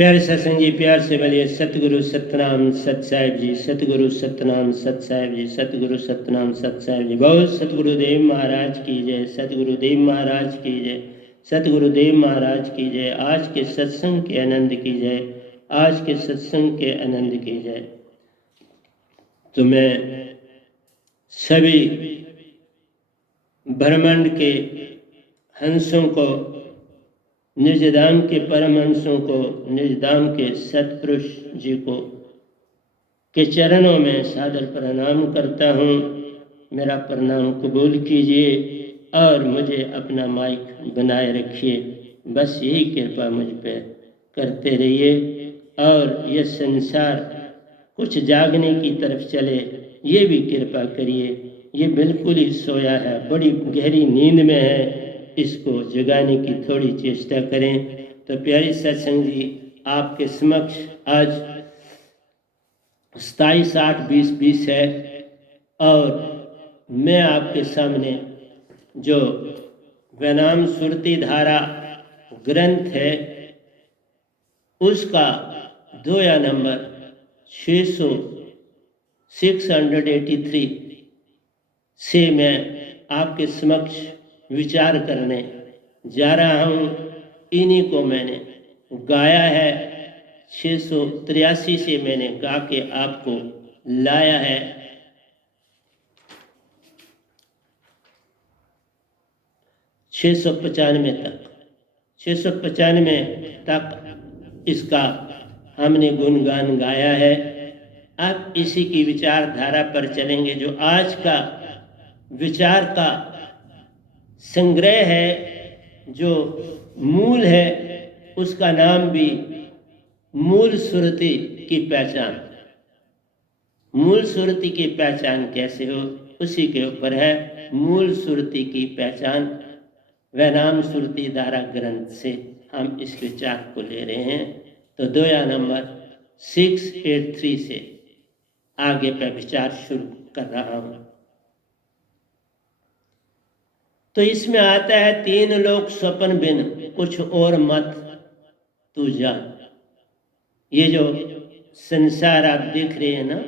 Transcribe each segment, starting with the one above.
प्यारे सत्संग जी, प्यार से बोलिए सतगुरु सतनाम सत साहिब जी, सतगुरु सतनाम सत साहिब जी, सतगुरु सतनाम सत साहिब जी। बहुत सतगुरुदेव महाराज की जय, सतगुरुदेव महाराज की जय, सतगुरुदेव महाराज की जय। आज के सत्संग के आनंद की जय, आज के सत्संग के आनंद की जय। तो मैं सभी ब्रह्मांड के हंसों को, निजधाम के परमहंसों को, निजधाम के सतपुरुष जी को के चरणों में सादर प्रणाम करता हूँ। मेरा प्रणाम कबूल कीजिए और मुझे अपना माइक बनाए रखिए। बस यही कृपा मुझ पे करते रहिए और यह संसार कुछ जागने की तरफ चले, ये भी कृपा करिए। ये बिल्कुल ही सोया है, बड़ी गहरी नींद में है, इसको जगाने की थोड़ी चेष्टा करें। तो प्यारी सत्संग जी, आपके समक्ष आज 27/8/2020 है और मैं आपके सामने जो वैनाम सुरती धारा ग्रंथ है उसका दोया नंबर 683 से मैं आपके समक्ष विचार करने जा रहा हूँ। इन्हीं को मैंने गाया है, 683 से मैंने गा के आपको लाया है। 695 तक इसका हमने गुणगान गाया है। अब इसी की विचारधारा पर चलेंगे। जो आज का विचार का संग्रह है, जो मूल है, उसका नाम भी मूल सुरति की पहचान। मूल सुरति की पहचान कैसे हो, उसी के ऊपर है। मूल सुरति की पहचान वैनाम सुरती धारा ग्रंथ से हम इस विचार को ले रहे हैं। तो दोया नंबर 683 से आगे पर विचार शुरू कर रहा हूं। तो इसमें आता है, 3 लोग स्वप्न बिन कुछ और मत तू जान। ये जो संसार आप देख रहे हैं ना,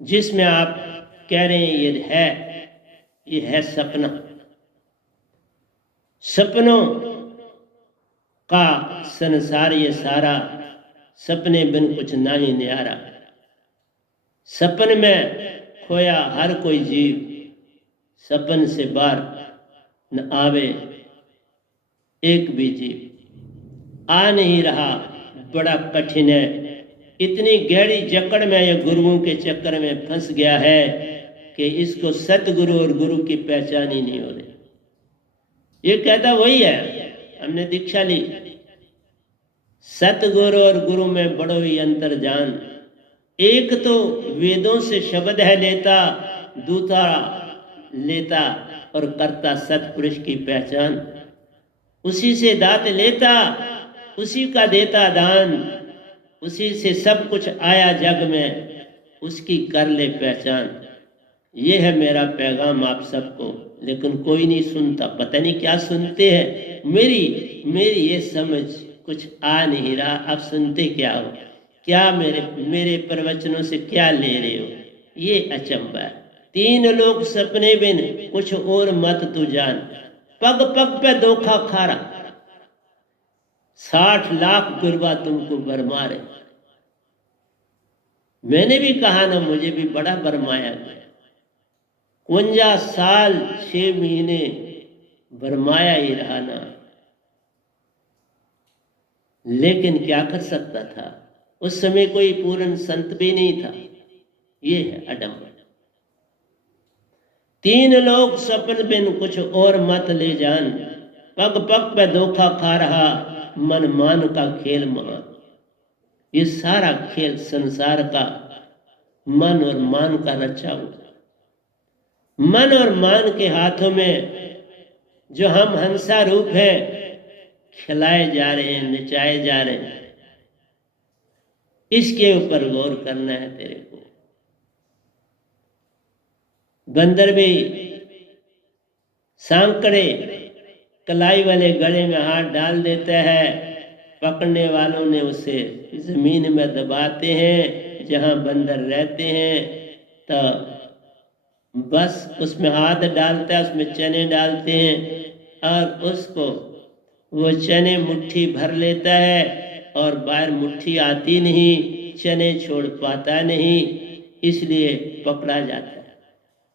जिसमें आप कह रहे हैं ये है सपना। सपनों का संसार ये सारा, सपने बिन कुछ ना ही न्यारा। सपन में खोया हर कोई जीव, सपन से बाहर न आवे एक भी जीव। आ नहीं रहा, बड़ा कठिन है। इतनी गहरी जकड़ में यह गुरुओं के चक्कर में फंस गया है कि इसको सतगुरु और गुरु की पहचान ही नहीं हो रही। ये कहता वही है, हमने दीक्षा ली, सतगुरु और गुरु में बड़ो ही अंतर जान। एक तो वेदों से शब्द है लेता, दूसरा लेता और करता सतपुरुष की पहचान। उसी से दात लेता, उसी का देता दान, उसी से सब कुछ आया जग में, उसकी कर ले पहचान। ये है मेरा पैगाम आप सबको, लेकिन कोई नहीं सुनता। पता नहीं क्या सुनते हैं। मेरी ये समझ कुछ आ नहीं रहा। आप सुनते क्या हो, क्या मेरे प्रवचनों से क्या ले रहे हो, ये अचंबा है। 3 लोग सपने बिन कुछ और मत तू जान। पग पग पे धोखा खा रहा, 60 लाख गुरबा तुमको बरमारे। मैंने भी कहा ना, मुझे भी बड़ा बरमाया गया। 51 साल 6 महीने बरमाया ही रहा ना, लेकिन क्या कर सकता था। उस समय कोई पूर्ण संत भी नहीं था। ये है अडम्बर। 3 लोग सपन बिन कुछ और मत ले जान। पग पग पे धोखा खा रहा, मन मान का खेल महान। ये सारा खेल संसार का मन और मान का रचा हुआ। मन और मान के हाथों में जो हम हंसा रूप है, खिलाए जा रहे हैं, नचाए जा रहे हैं। इसके ऊपर गौर करना है तेरे को। बंदर भी सांकड़े कलाई वाले गले में हाथ डाल देता है पकड़ने वालों ने उसे जमीन में दबाते हैं जहाँ बंदर रहते हैं, तो बस उसमें हाथ डालता है, उसमें चने डालते हैं और उसको वो चने मुट्ठी भर लेता है और बाहर मुट्ठी आती नहीं, चने छोड़ पाता नहीं, इसलिए पकड़ा जाता है।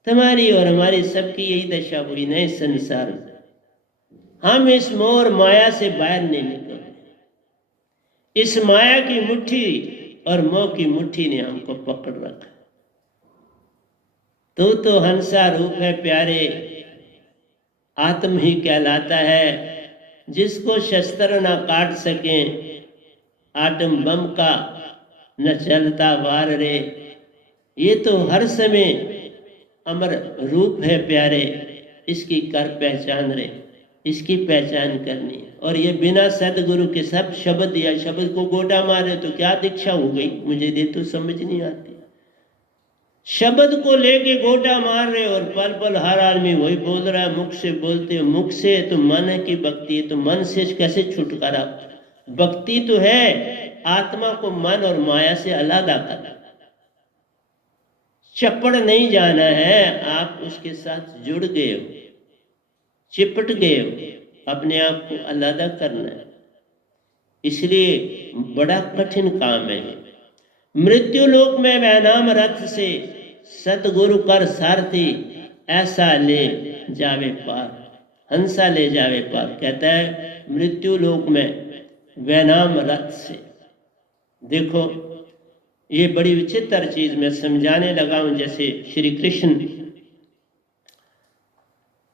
तुम्हारी और हमारी सबकी यही दशा हुई नए संसार में। हम इस मोह और माया से बाहर नहीं निकल, इस माया की मुट्ठी और मोह की मुट्ठी ने हमको पकड़ रखा। तो हंसा रूप है प्यारे, आत्म ही कहलाता है, जिसको शस्त्र न काट सके, आटम बम का न चलता वार रे। ये तो हर समय अमर रूप है प्यारे, इसकी कर पहचान रे, इसकी पहचान करनी है। और ये बिना सदगुरु के सब शब्द या शब्द को गोटा मारे तो क्या दीक्षा हो गई, मुझे दे तो समझ नहीं आती। शब्द को लेके गोटा मार रहे और पल पल हर आदमी वही बोल रहा है, मुख से बोलते, मुख से तो मन की भक्ति है, तो मन से कैसे छुटकारा। भक्ति तो है आत्मा को मन और माया से अलग करना, चपड़ नहीं जाना है, आप उसके साथ जुड़ गए हो, चिपट गए हो, अपने आप को अलग करना है। इसलिए बड़ा कठिन काम है। मृत्यु लोक में वह नाम रथ से, सतगुरु कर सारथी, ऐसा ले जावे पार, हंसा ले जावे पार। कहता है मृत्यु लोक में वह नाम रथ से। देखो ये बड़ी विचित्र चीज मैं समझाने लगा हूं। जैसे श्री कृष्ण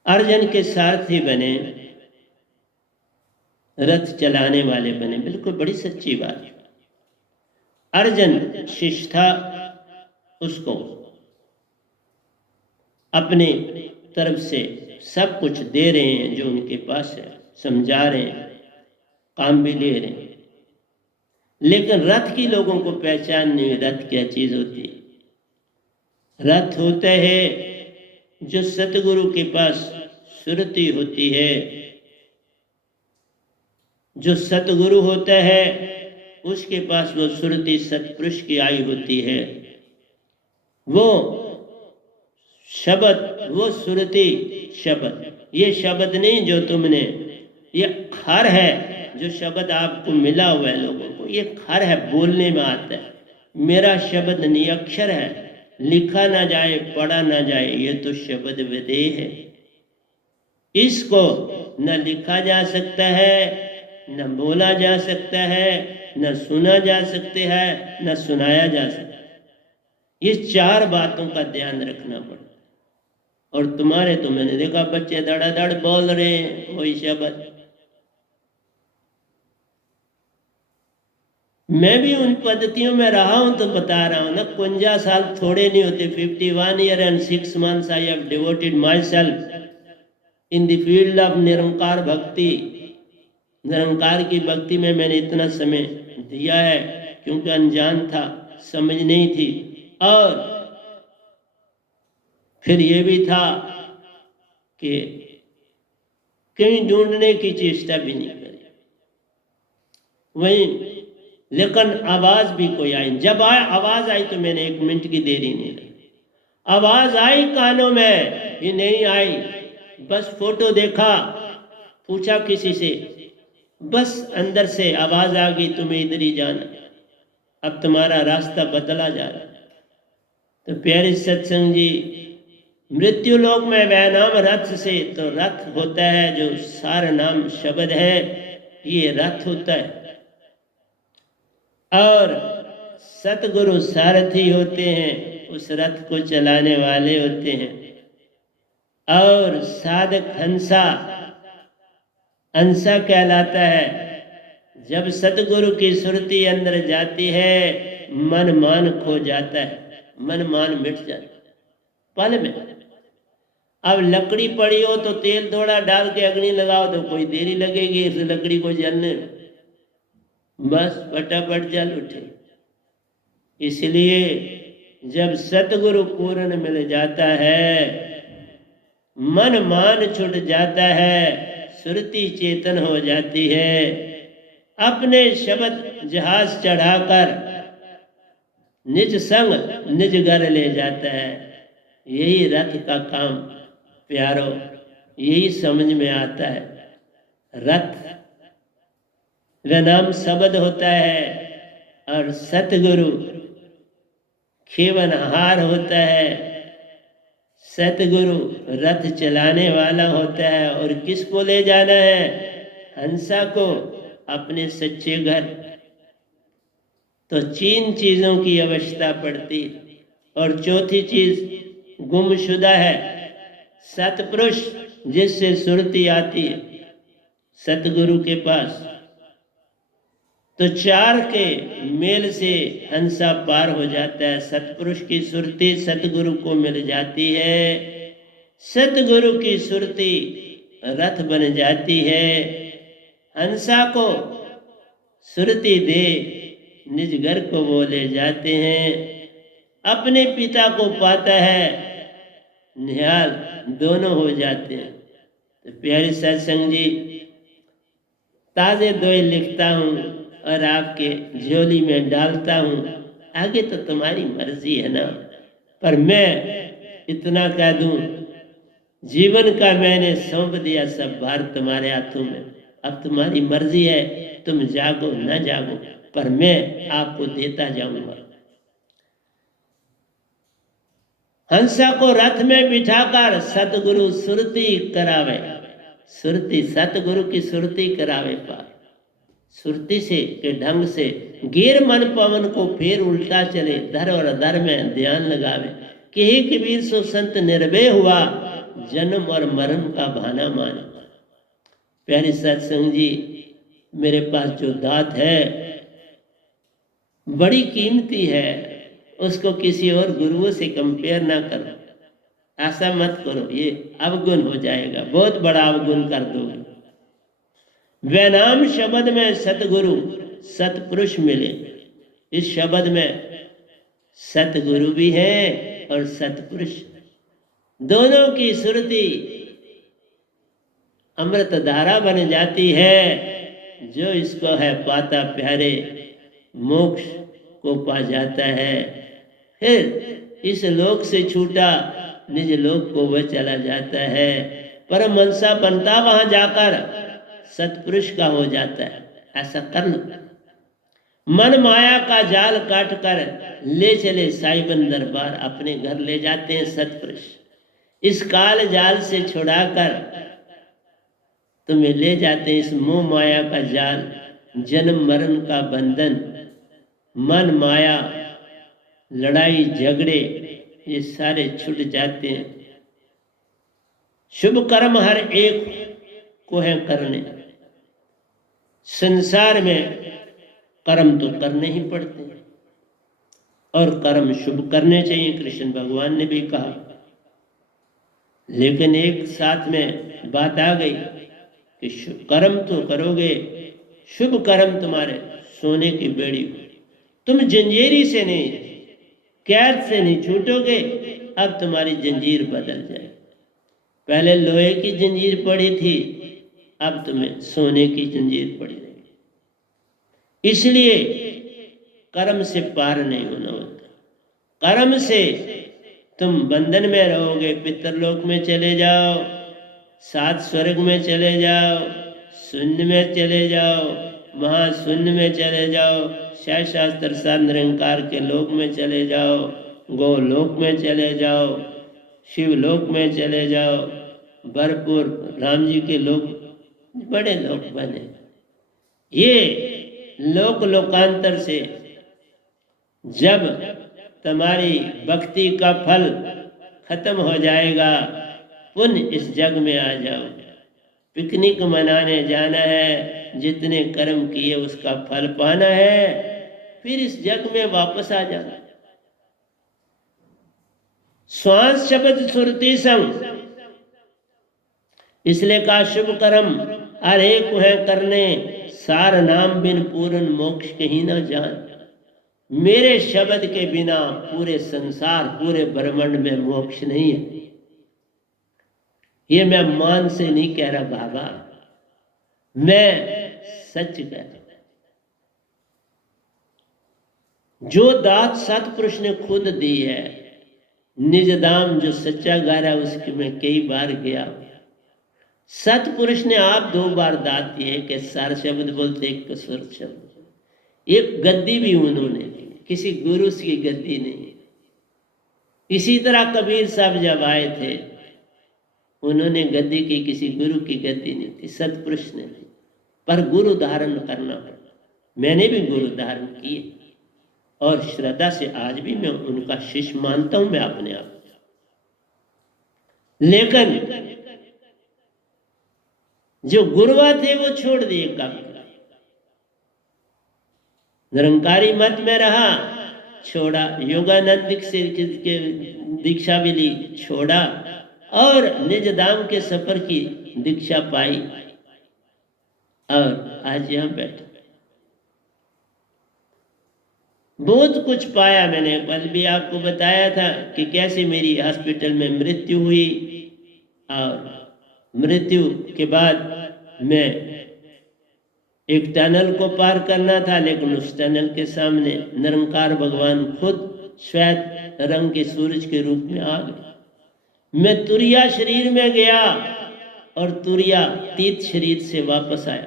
अर्जुन के सारथी बने, रथ चलाने वाले बने, बिल्कुल बड़ी सच्ची बात। अर्जुन शिष्य था, उसको अपने तरफ से सब कुछ दे रहे हैं जो उनके पास है, समझा रहे हैं, काम भी ले रहे हैं, लेकिन रथ की लोगों को पहचान नहीं। रथ क्या चीज होती है? रथ होता है जो सतगुरु के पास सुरति होती है, जो सतगुरु होता है उसके पास वो सुरति सतपुरुष की आई होती है। वो शब्द, वो सुरति शब्द, ये शब्द नहीं जो तुमने, ये खर है जो शब्द आपको मिला हुआ है लोगों को, ये खर है, बोलने में आता है। मेरा शब्द नहीं, अक्षर है, लिखा ना जाए, पढ़ा ना जाए, ये तो शब्द विदेह है। इसको न लिखा जा सकता है, न बोला जा सकता है, न सुना जा सकता है, न सुनाया जा सकता है। ये चार बातों का ध्यान रखना पड़ता है। और तुम्हारे तो मैंने देखा बच्चे धड़ाधड़ बोल रहे हैं वही शब्द। मैं भी उन पद्धतियों में रहा हूं तो बता रहा हूं ना। 51 साल थोड़े नहीं होते। 51 years and 6 months I have devoted myself in the field of निरंकार भक्ति। निरंकार की भक्ति में मैंने इतना समय दिया है, क्योंकि अनजान था, समझ नहीं थी, और फिर ये भी था कि कहीं ढूंढने की चेष्टा भी नहीं करी वहीं। लेकिन आवाज भी कोई आई, जब आवाज आई तो मैंने 1 मिनट की देरी नहीं लगी। आवाज आई कानों में, ये नहीं आई, बस फोटो देखा, पूछा किसी से, बस अंदर से आवाज आ गई, तुम्हें इधर ही जाना, अब तुम्हारा रास्ता बदला जा रहा है। तो प्यारे सत्संग जी, मृत्यु लोक में वह नाम रथ से, तो रथ होता है जो सार नाम शब्द है, ये रथ होता है। और सतगुरु सारथी होते हैं, उस रथ को चलाने वाले होते हैं। और साधक हंसा, हंसा कहलाता है। जब सतगुरु की सुरती अंदर जाती है, मन मान खो जाता है, मन मान मिट जाता है पल में। अब लकड़ी पड़ी हो तो तेल थोड़ा डाल के अग्नि लगाओ तो कोई देरी लगेगी इस लकड़ी को जलने में, बस फटाफट जल उठे। इसलिए जब सतगुरु पूर्ण मिल जाता है, मन मान छूट जाता है, सुरती चेतन हो जाती है, अपने शब्द जहाज चढ़ाकर निज संग निज घर ले जाता है। यही रथ का काम प्यारो, यही समझ में आता है। रथ व नाम शब्द होता है और सतगुरु खेवनहार होता है। सतगुरु रथ चलाने वाला होता है और किसको ले जाना है? हंसा को अपने सच्चे घर। तो 3 चीजों की आवश्यकता पड़ती और चौथी चीज गुमशुदा है सतपुरुष, जिससे सुरती आती है सतगुरु के पास। तो 4 के मेल से हंसा पार हो जाता है। सतपुरुष की सुरती सतगुरु को मिल जाती है, सतगुरु की सुरती रथ बन जाती है। हंसा को सुरती दे निज घर को वो ले जाते हैं, अपने पिता को पाता है, निहाल दोनों हो जाते हैं। तो प्यारे सत्संग जी, ताजे दोए लिखता हूँ और आपके झोली में डालता हूँ। आगे तो तुम्हारी मर्जी है ना, पर मैं इतना कह दूं, जीवन का मैंने सौंप दिया सब भार तुम्हारे हाथों में। अब तुम्हारी मर्जी है, तुम जागो न जागो, पर मैं आपको देता जाऊंगा। हंसा को रथ में बिठाकर सतगुरु सुरती करावे। सुरती सतगुरु की सुरती करावे पार। सुरती से के ढंग से गिर मन पवन को फिर उल्टा चले, धर और धर में ध्यान लगावे। कि हे कबीर सो संत निर्भय हुआ, जन्म और मरण का भाना माने। प्यारे सत्संग जी, मेरे पास जो दात है बड़ी कीमती है, उसको किसी और गुरुओं से कंपेयर ना करो। ऐसा मत करो, ये अवगुण हो जाएगा, बहुत बड़ा अवगुण कर दोगे। वैनाम शब्द में सतगुरु सतपुरुष मिले। इस शब्द में सतगुरु भी है और सतपुरुष, दोनों की सुरती अमृत धारा बन जाती है। जो इसको है पाता प्यारे मोक्ष को पा जाता है। फिर इस लोक से छूटा निज लोक को वह चला जाता है। परम मनसा बनता वहां जाकर सतपुरुष का हो जाता है। ऐसा कर लो। मन माया का जाल काट कर ले चले साईबन दरबार, अपने घर ले जाते हैं सतपुरुष। इस काल जाल से छुड़ाकर तुम्हें ले जाते हैं इस मोह माया का जाल, जन्म मरण का बंधन, मन माया, लड़ाई झगड़े, ये सारे छूट जाते हैं। शुभ कर्म हर एक को है करने। संसार में कर्म तो करने ही पड़ते हैं और कर्म शुभ करने चाहिए, कृष्ण भगवान ने भी कहा। लेकिन एक साथ में बात आ गई कि कर्म तो करोगे, शुभ कर्म तुम्हारे सोने की बेड़ी, तुम जंजीरी से नहीं, कैद से नहीं छूटोगे। अब तुम्हारी जंजीर बदल जाए। पहले लोहे की जंजीर पड़ी थी, अब तुम्हें सोने की जंजीर पड़ी रहेगी। इसलिए कर्म से पार नहीं होना होता। कर्म से तुम बंधन में रहोगे, पितरलोक में चले जाओ, 7 स्वर्ग में चले जाओ, शून्य में चले जाओ, महाशून्य में चले जाओ, शास्त्र साध निरंकार के लोक में चले जाओ, गोलोक में चले जाओ, शिवलोक में चले जाओ, भरपूर राम जी के लोक, बड़े लोक बने। ये लोक लोकांतर से जब तुम्हारी भक्ति का फल खत्म हो जाएगा, पुनः इस जग में आ जाओ। पिकनिक मनाने जाना है, जितने कर्म किए उसका फल पाना है, फिर इस जग में वापस आ जाना। श्वास शब्द सुरती संग, इसलिए कहा शुभ कर्म हर एक है करने, सार नाम बिन पूर्ण मोक्ष कहीं न जान। मेरे शब्द के बिना पूरे संसार, पूरे ब्रह्मांड में मोक्ष नहीं है। ये मैं मान से नहीं कह रहा बाबा, मैं सच कह रहा। जो दात सतपुरुष ने खुद दी है, निज दाम जो सच्चा गारा उसके में कई बार गया। सतपुरुष ने आप 2 बार दात दिए कि सार शब्द बोलते एक कसुर शब्द। एक गद्दी भी उन्होंने दी, किसी गुरु की गद्दी नहीं। इसी तरह कबीर साहब जब आए थे, उन्होंने गद्दी की, किसी गुरु की गद्दी नहीं थी, सतपुरुष ने दी। पर गुरु धारण करना पड़ा। मैंने भी गुरु धारण किए और श्रद्धा से आज भी मैं उनका शिष्य मानता हूं मैं अपने आप। लेकिन जो गुरुआ थे वो छोड़ दिए कब। निरंकारी मत में रहा, छोड़ा। योगानंद दीक्षित के दीक्षा भी ली, छोड़ा। और निज धाम के सफर की दीक्षा पाई और आज यहां बैठा। बहुत कुछ पाया मैंने। कल भी आपको बताया था कि कैसे मेरी हॉस्पिटल में मृत्यु हुई और मृत्यु के बाद मैं एक टनल को पार करना था, लेकिन उस टनल के सामने निरंकार भगवान खुद श्वेत रंग के सूरज के रूप में आ गए। मैं तुरिया शरीर में गया और तुरिया तीत शरीर से वापस आया।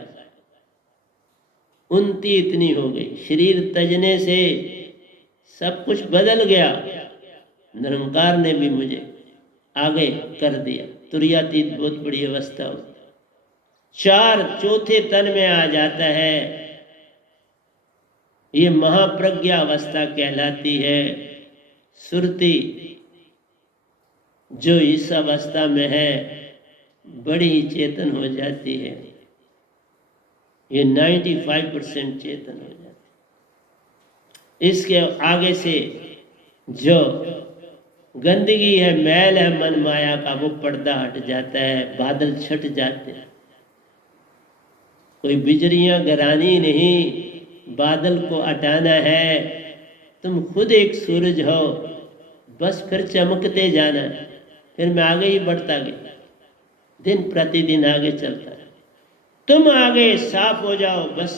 उन्नति इतनी हो गई, शरीर तजने से सब कुछ बदल गया। निरंकार ने भी मुझे आगे कर दिया। तुरियातीत बहुत बड़ी अवस्था होती, 4 चौथे तन में आ जाता है। ये महाप्रज्ञा अवस्था कहलाती है। सुरती जो इस अवस्था में है बड़ी ही चेतन हो जाती है। ये 95% चेतन हो जाती है। इसके आगे से जो गंदगी है, मैल है मन माया का, वो पर्दा हट जाता है, बादल छट जाते हैं। कोई बिजलियां गिरानी नहीं, बादल को हटाना है। तुम खुद एक सूरज हो, बस फिर चमकते जाना। फिर मैं आगे ही बढ़ता गया, दिन प्रतिदिन आगे चलता है। तुम आगे साफ हो जाओ बस,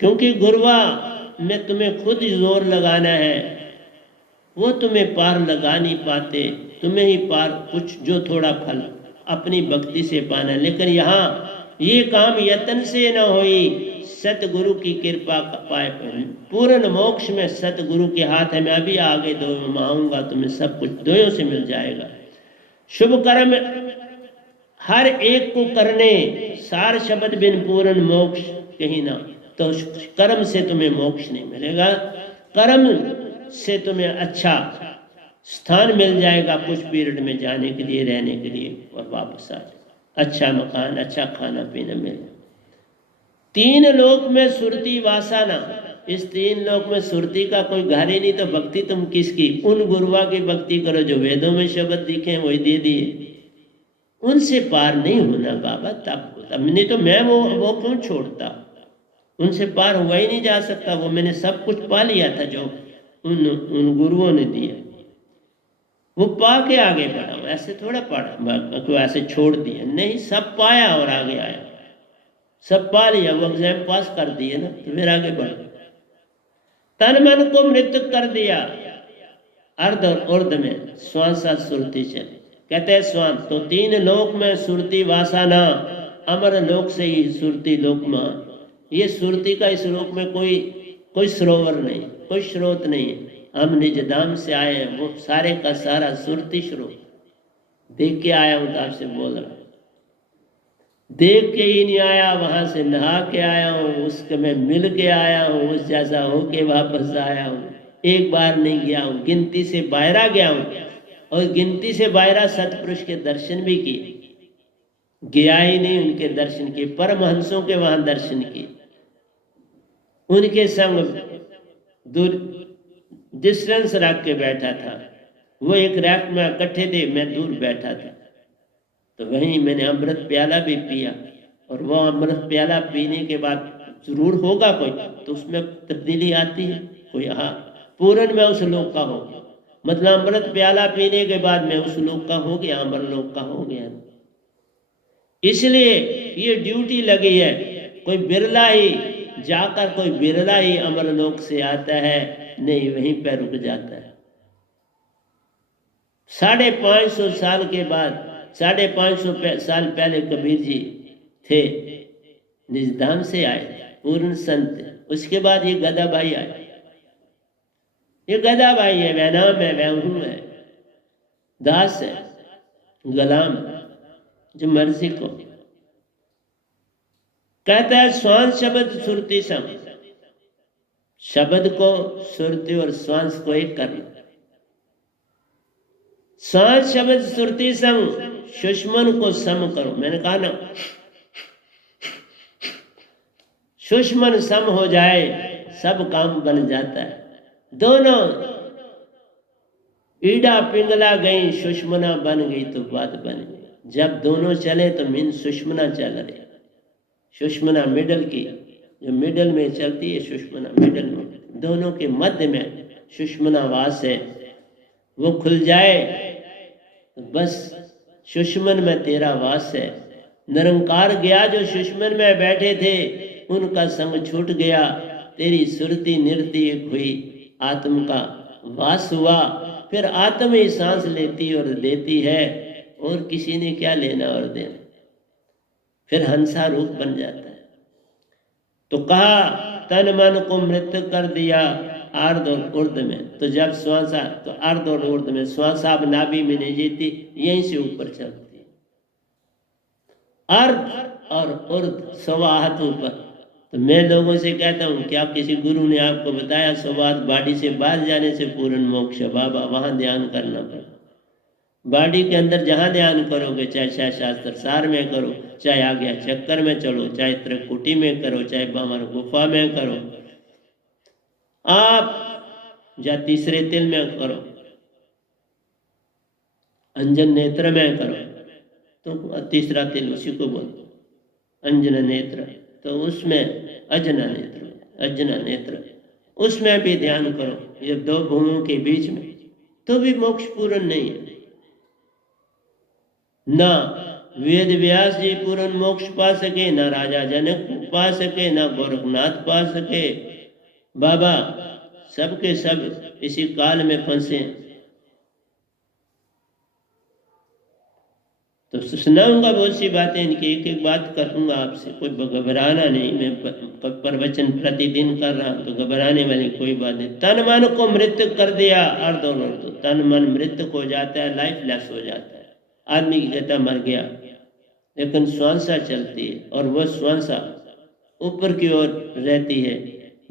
क्योंकि गुरुआ में तुम्हें खुद जोर लगाना है। वो तुम्हें पार लगा नहीं पाते, तुम्हें ही पार कुछ जो थोड़ा फल अपनी भक्ति से पाना। लेकिन यहाँ ये काम यत्न से न होई, सतगुरु की कृपा पाए पूर्ण मोक्ष में सतगुरु के हाथ है। मैं अभी आगे दो मांगूंगा, तुम्हें सब कुछ दोयों से मिल जाएगा। शुभ कर्म हर एक को करने, सार शब्द बिन पूर्ण मोक्ष कहीं ना। तो कर्म से तुम्हें मोक्ष नहीं मिलेगा, कर्म से तुम्हें अच्छा स्थान मिल जाएगा कुछ पीरियड में जाने के लिए, रहने के लिए, और वापस आ जाए। अच्छा मकान, अच्छा खाना पीना मिले। 3 लोक में सुरती वासना। इस 3 लोक में सुरती का कोई घर ही नहीं, तो भक्ति तुम किसकी? उन गुरुआ की भक्ति करो जो वेदों में शब्द दिखे वही दे दिए। उनसे पार नहीं होना बाबा, तब नहीं तो मैं वो क्यों छोड़ता? उनसे पार हुआ ही नहीं जा सकता। वो मैंने सब कुछ पा लिया था जो उन गुरुओं ने दिया, वो पा के आगे बढ़ा। ऐसे थोड़ा पढ़ा तो ऐसे छोड़ दिया नहीं, सब पाया और आगे आया। सब पा लिया, वो एग्जाम पास कर दिए ना, तो फिर आगे बढ़। तन मन को मृत कर दिया, अर्ध और उर्ध में श्वासा सुरती चले। कहते हैं श्वान तो 3 लोक में सुरती वासना, अमर लोक से ही सुरती लोक में। ये सुरती का इस लोक में कोई सरोवर नहीं, कोई स्रोत नहीं है। हम निज धाम से आए हैं, वो सारे का सारा सुरती स्रोत देख के आया हूं। तो आपसे बोल रहा, देख के ही नहीं आया, वहां से नहा के आया हूँ, उसके मैं मिल के आया हूँ, उस जैसा होके वापस आया हूँ। एक बार नहीं गया हूँ, गिनती से बाहरा गया हूँ, और गिनती से बाहरा सतपुरुष के दर्शन भी किए। गया ही नहीं, उनके दर्शन किए, परमहंसों के वहां दर्शन किए। उनके संग दूर डिस्टेंस रख के बैठा था। वो एक रैक में इकट्ठे थे, मैं दूर बैठा था। तो वहीं मैंने अमृत प्याला भी पिया, और वो अमृत प्याला पीने के बाद जरूर होगा कोई, तो उसमें तब्दीली आती है। कोई हाँ पूर्ण में उस लोक का हो गया, मतलब अमृत प्याला पीने के बाद मैं उस लोक का हो गया, अमर लोक का हो गया। इसलिए ये ड्यूटी लगी है। कोई बिरला ही जाकर कोई बिरला ही अमरलोक से आता है, नहीं वहीं पर रुक जाता है। 550 साल के बाद, 550 साल पहले कबीर जी थे, निजधाम से आए पूर्ण संत। उसके बाद ये गदा भाई आए। ये गदा भाई है, वह नाम है, वह हूं है, दास है, गुलाम, जो मर्जी को कहता है। श्वास शब्द सुरती सम, शब्द को सुरती और श्वास को एक करना। श्वास शब्द सुरती सम, सुषमन को सम करो। मैंने कहा ना, सुषमन सम हो जाए सब काम बन जाता है। दोनों ईड़ा पिंगला गई, सुषमना बन गई तो बात बन गई। जब दोनों चले तो मीन सुषमना चल रही। सुषमना मिडल की, जो मिडल में चलती है, सुषमना मिडल में, दोनों के मध्य में सुषमना वास है। वो खुल जाए तो बस सुषमन में तेरा वास है। निरंकार गया जो सुषमन में बैठे थे, उनका संग छूट गया। तेरी सुरती निरती एक हुई, आत्म का वास हुआ। फिर आत्म ही सांस लेती और देती है, और किसी ने क्या लेना और देना। फिर हंसा रूप बन जाता है। तो कहा तन मन को मृत कर दिया अर्ध और उर्ध में। तो जब श्वासा, तो अर्ध और उर्ध में, श्वासा अब नाभि में नहीं जीती, यहीं से ऊपर चलती है। अर्ध और उर्ध 100 हाथ ऊपर। तो मैं लोगों से कहता हूँ, क्या किसी गुरु ने आपको बताया 100 हाथ बाडी से बाहर जाने से पूर्ण मोक्ष? बाबा वहां ध्यान करना पड़ेगा। बाडी के अंदर जहां ध्यान करोगे, चाहे शास्त्र सार में करो, चाहे आज्ञा चक्कर में चलो, चाहे त्रिकुटी में करो, चाहे बामन गुफा में करो, आप या तीसरे तिल में करो, अंजन नेत्र में करो, तो तीसरा तिल उसी को बोलते अंजन नेत्र। तो उसमें अजना नेत्र, उसमें भी ध्यान करो, ये 2 भूमों के बीच में, तो भी मोक्ष पूर्ण नहीं है। ना वेद व्यास जी पूर्ण मोक्ष पा सके, ना राजा जनक पा सके, ना गोरखनाथ पा सके। बाबा सबके सब इसी काल में फंसे। तो सुनाऊंगा बहुत सी बातें इनकी, एक एक बात करूंगा आपसे, कोई घबराना नहीं। मैं प्रवचन प्रतिदिन कर रहा हूं, तो घबराने वाली कोई बात नहीं। तन मन को मृत कर दिया अर्ध और उर्ध। तन मन मृत हो जाता है, लाइफलेस हो जाता है। आदमी की कहता मर गया, लेकिन श्वासा चलती है, और वह श्वासा ऊपर की ओर रहती है,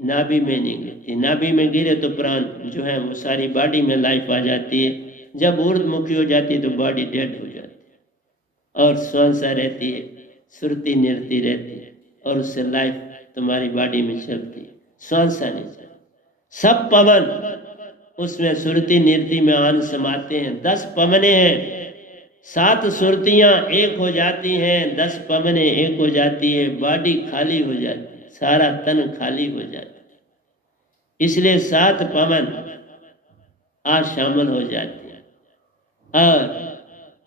नाभि में नहीं गिरती। नाभि में गिरे तो प्राण जो है वो सारी बॉडी में लाइफ आ जाती है। जब ऊर्ध्वमुखी हो जाती है तो बॉडी डेड हो जाती है, और श्वासा रहती है, सुरती निरती रहती है, और उससे लाइफ तुम्हारी बॉडी में चलती है। श्वासा नहीं चलती। सब पवन उसमें सुरती निरती में आन समाते हैं। 10 पवने हैं, 7 सुरतियां एक हो जाती हैं, 10 पवने एक हो जाती है, बॉडी खाली हो जाती है, सारा तन खाली हो जाता है। इसलिए 7 पवन आज शामिल हो जाती है, और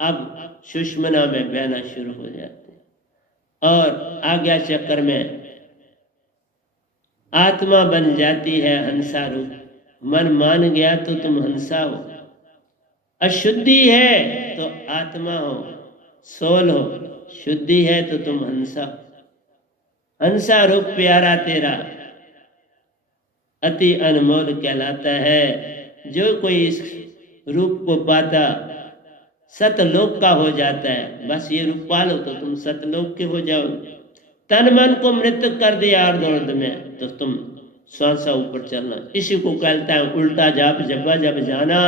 अब सुषमना में बहना शुरू हो जाते हैं, और आज्ञा चक्र में आत्मा बन जाती है हंसा रूप। मन मान गया तो तुम हंसा हो। अशुद्धि है तो आत्मा हो, सोल हो। शुद्धि है तो तुम हंसा हो। हंसा रूप प्यारा तेरा अति अनमोल कहलाता है। जो कोई इस रूप को पाता सतलोक का हो जाता है। बस ये रूप पालो तो तुम सतलोक के हो जाओ। तन मन को मृत कर दिया अर्ध में, तो तुम श्वासा ऊपर चलना। इसी को कहता है उल्टा जाप जब जब जाना,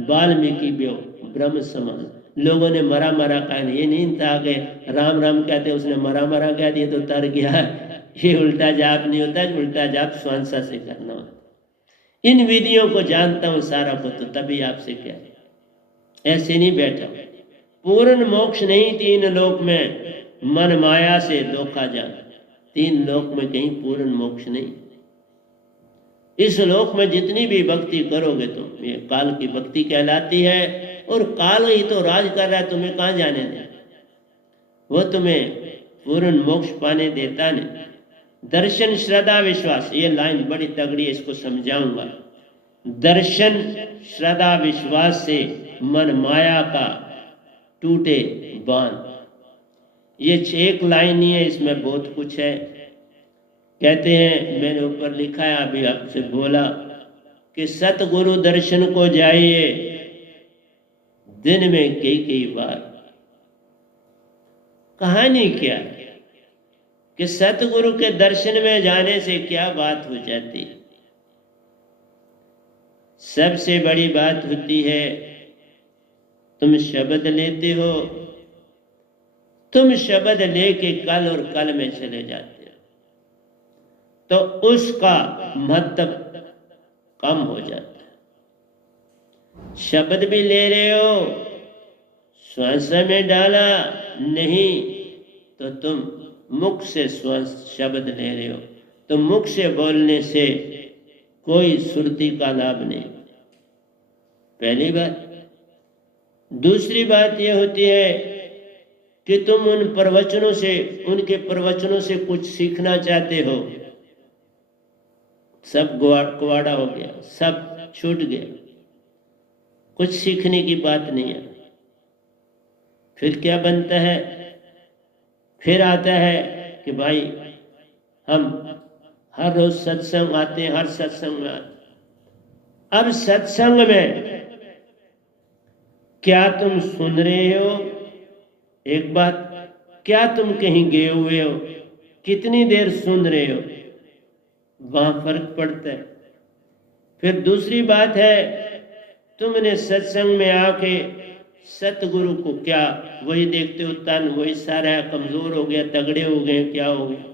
वाल्मीकि ब्यो ब्रह्म समान। लोगों ने मरा मरा कहा, ये नहीं था कि राम राम कहते उसने मरा मरा कह दिया तो तर गया। ये उल्टा जाप नहीं होता, उल्टा जाप श्वासा से करना होता। इन विधियों को जानता हूँ सारा को, तो तभी आपसे क्या ऐसे नहीं बैठा। पूर्ण मोक्ष नहीं 3 लोक में, मन माया से धोखा जाना। 3 लोक में कहीं पूर्ण मोक्ष नहीं। इस लोक में जितनी भी भक्ति करोगे तुम, ये काल की भक्ति कहलाती है, और काल ही तो राज कर रहा है, तुम्हें कहाँ जाने दे। वो तुम्हें पूर्ण मोक्ष पाने देता नहीं। दर्शन श्रद्धा विश्वास, ये लाइन बड़ी तगड़ी है, इसको समझाऊंगा। दर्शन श्रद्धा विश्वास से मन माया का टूटे बांध। ये एक लाइन ही है, इसमें बहुत कुछ है। कहते हैं, मैंने ऊपर लिखा है, अभी आपसे बोला कि सतगुरु दर्शन को जाइए दिन में कई बार। कहानी क्या है कि सतगुरु के दर्शन में जाने से क्या बात हो जाती है? सबसे बड़ी बात होती है, तुम शब्द लेते हो, तुम शब्द लेके कल और कल में चले जाते हो, तो उसका महत्व कम हो जाता है। शब्द भी ले रहे हो, श्वास में डाला नहीं, तो तुम मुख से श्वास शब्द ले रहे हो, तो मुख से बोलने से कोई सुरती का लाभ नहीं। पहली बात। दूसरी बात यह होती है कि तुम उन प्रवचनों से, उनके प्रवचनों से कुछ सीखना चाहते हो, सब कुवाड़ा हो गया, सब छूट गया, कुछ सीखने की बात नहीं है। फिर क्या बनता है? फिर आता है कि भाई हम हर रोज सत्संग आते हैं, हर सत्संग में आते। अब सत्संग में क्या तुम सुन रहे हो? एक बात, क्या तुम कहीं गए हुए हो? कितनी देर सुन रहे हो? वहां फर्क पड़ता है। फिर दूसरी बात है, तुमने सत्संग में आके सतगुरु को क्या वही देखते हो, तन वही सारा कमजोर हो गया, तगड़े हो गए, क्या हो गया?